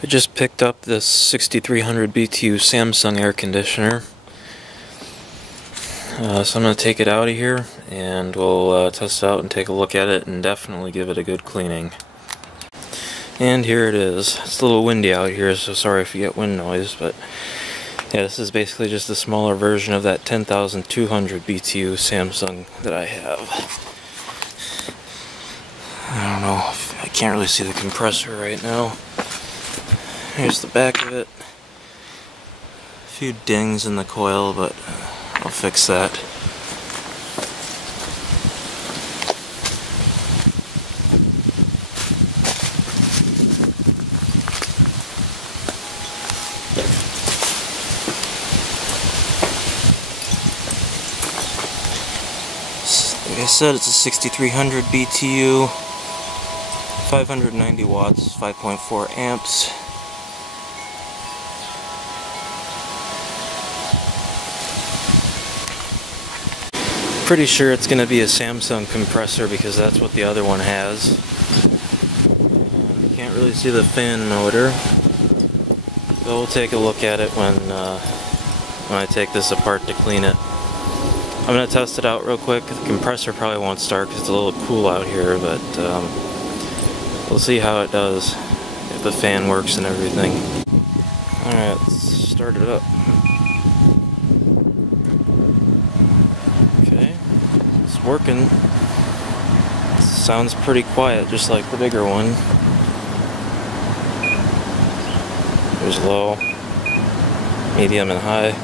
I just picked up this 6300 BTU Samsung air conditioner. So I'm going to take it out of here and we'll test it out and take a look at it and definitely give it a good cleaning. And here it is. It's a little windy out here, so sorry if you get wind noise, but yeah, this is basically just a smaller version of that 10,200 BTU Samsung that I have. I don't know, I can't really see the compressor right now. Here's the back of it. A few dings in the coil, but I'll fix that. Like I said, it's a 6300 BTU, 590 watts, 5.4 amps. Pretty sure it's going to be a Samsung compressor because that's what the other one has. You can't really see the fan motor, so we'll take a look at it when I take this apart to clean it. I'm going to test it out real quick. The compressor probably won't start because it's a little cool out here, but we'll see how it does, if the fan works and everything. Alright, let's start it up. It's working. It sounds pretty quiet, just like the bigger one. There's low, medium, and high.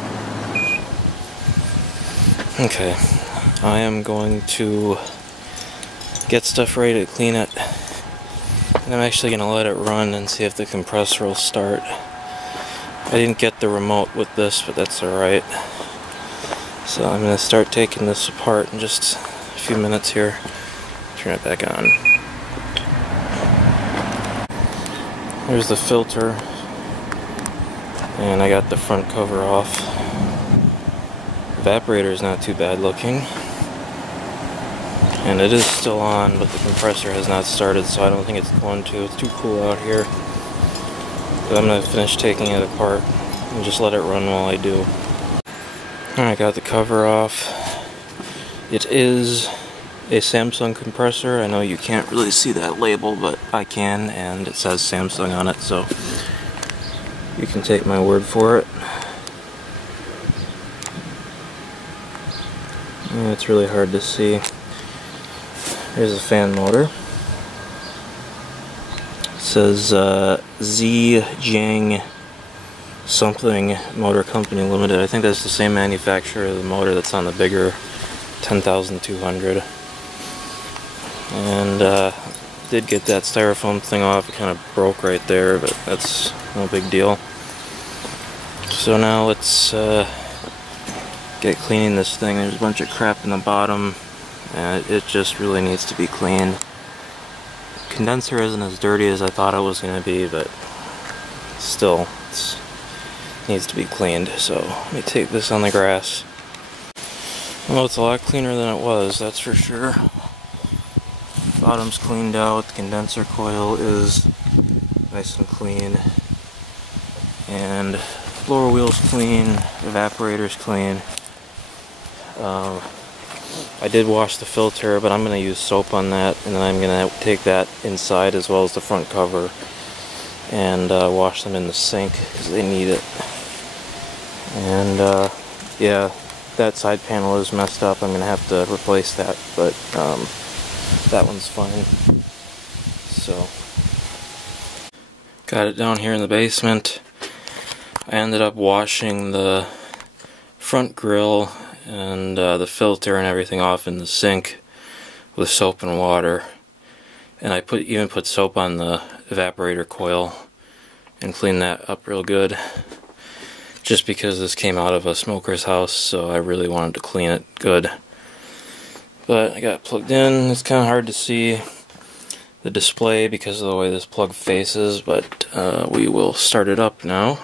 Okay, I am going to get stuff ready to clean it. And I'm actually going to let it run and see if the compressor will start. I didn't get the remote with this, but that's alright. So I'm going to start taking this apart in just a few minutes here. Turn it back on. There's the filter. And I got the front cover off. Evaporator is not too bad looking. And it is still on, but the compressor has not started, so I don't think it's going to. It's too cool out here. But I'm going to finish taking it apart and just let it run while I do. Alright, got the cover off. It is a Samsung compressor. I know you can't really see that label, but I can, and it says Samsung on it, so you can take my word for it. Yeah, it's really hard to see. Here's a fan motor. It says Zhejiang something Motor Company Limited. I think that's the same manufacturer of the motor that's on the bigger 10,200. And did get that styrofoam thing off. It kind of broke right there, but that's no big deal. So now let's get cleaning this thing. There's a bunch of crap in the bottom, and it just really needs to be cleaned. The condenser isn't as dirty as I thought it was going to be, but still, it needs to be cleaned. So let me take this on the grass. Well, it's a lot cleaner than it was, that's for sure. Bottom's cleaned out, the condenser coil is nice and clean, and floor wheel's clean, evaporator's clean. I did wash the filter, but I'm going to use soap on that, and then I'm going to take that inside as well as the front cover and wash them in the sink because they need it. And yeah, that side panel is messed up. I'm going to have to replace that, but that one's fine. So, got it down here in the basement. I ended up washing the front grill and the filter and everything off in the sink with soap and water. And I even put soap on the evaporator coil and cleaned that up real good. Just because this came out of a smoker's house, so I really wanted to clean it good. But I got it plugged in. It's kind of hard to see the display because of the way this plug faces, but we will start it up now.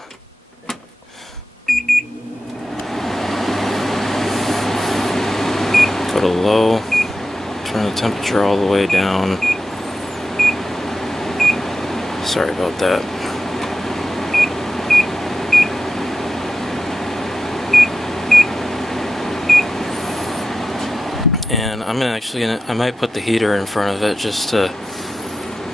Go to low, turn the temperature all the way down. Sorry about that. and I might put the heater in front of it just to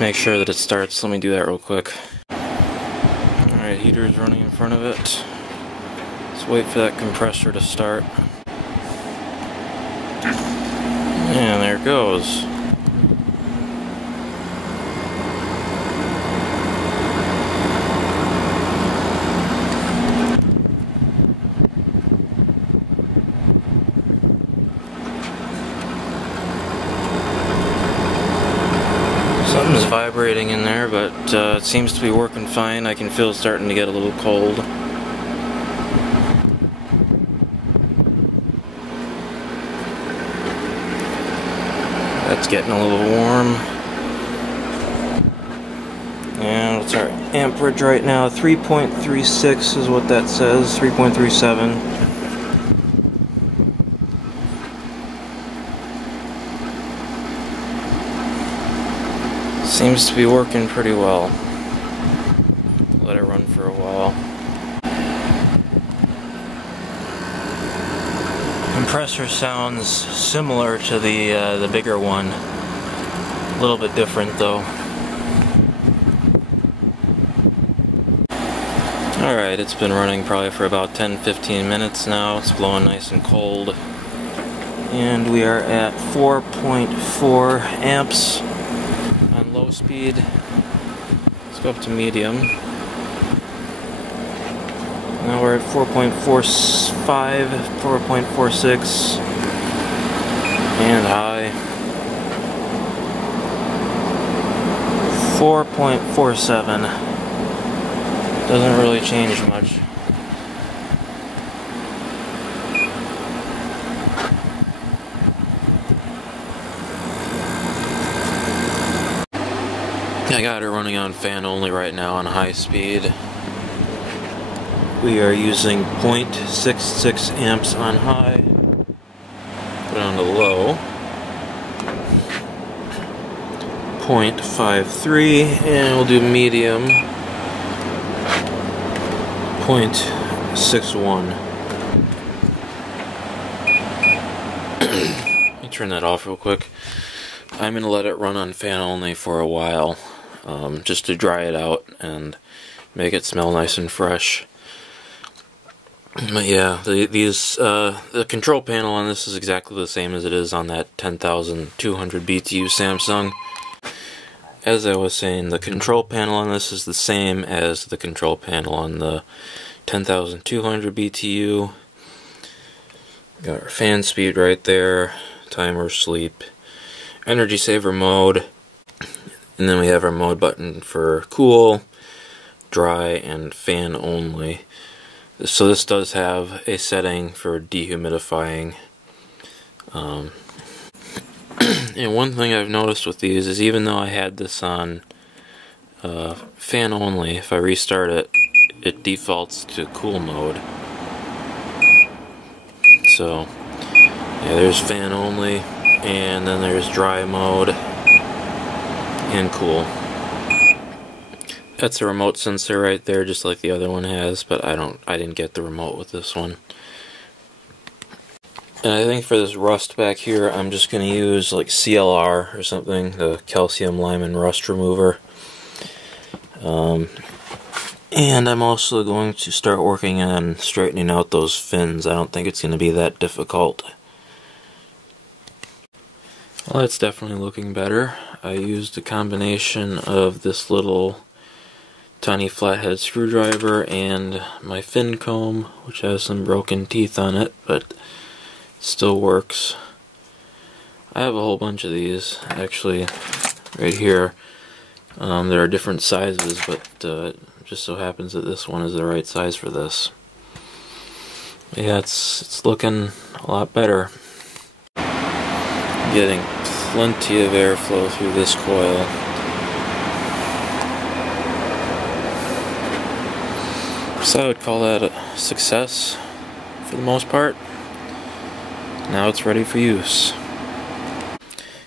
make sure that it starts. Let me do that real quick. Alright, heater's running in front of it. Let's wait for that compressor to start. And there it goes. Something's vibrating in there, but it seems to be working fine. I can feel it starting to get a little cold. That's getting a little warm. And what's our amperage right now? 3.36 is what that says, 3.37. Seems to be working pretty well. Let it run for a while. Compressor sounds similar to the bigger one. A little bit different though. Alright, it's been running probably for about 10-15 minutes now. It's blowing nice and cold. And we are at 4.4 amps. Low speed. Let's go up to medium. Now we're at 4.45, 4.46, and high 4.47. Doesn't really change much. I got it running on fan only right now on high speed. We are using 0.66 amps on high. Put it on the low. 0.53, and we'll do medium. 0.61. Let me turn that off real quick. I'm going to let it run on fan only for a while. Just to dry it out and make it smell nice and fresh. But yeah, the control panel on this is exactly the same as it is on that 10,200 BTU Samsung. As I was saying, the control panel on this is the same as the control panel on the 10,200 BTU. Got our fan speed right there, timer, sleep, energy saver mode, and then we have our mode button for cool, dry, and fan only. So this does have a setting for dehumidifying. And one thing I've noticed with these is even though I had this on fan only, if I restart it, it defaults to cool mode. So yeah, there's fan only, and then there's dry mode and cool. That's a remote sensor right there, just like the other one has, but I didn't get the remote with this one. And I think for this rust back here, I'm just going to use like CLR or something, the calcium lime and rust remover. And I'm also going to start working on straightening out those fins. I don't think it's going to be that difficult. Well, it's definitely looking better. I used a combination of this little tiny flathead screwdriver and my fin comb, which has some broken teeth on it, but still works. I have a whole bunch of these, actually, right here. There are different sizes, but it just so happens that this one is the right size for this. Yeah, it's looking a lot better. Getting plenty of airflow through this coil. So I would call that a success for the most part. Now it's ready for use.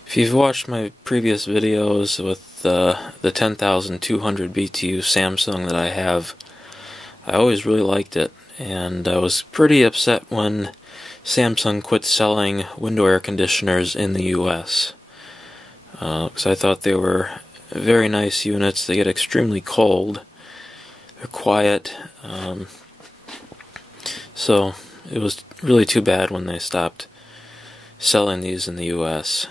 If you've watched my previous videos with the 10,200 BTU Samsung that I have, I always really liked it, and I was pretty upset when Samsung quit selling window air conditioners in the US. Because I thought they were very nice units. They get extremely cold. They're quiet. So it was really too bad when they stopped selling these in the US.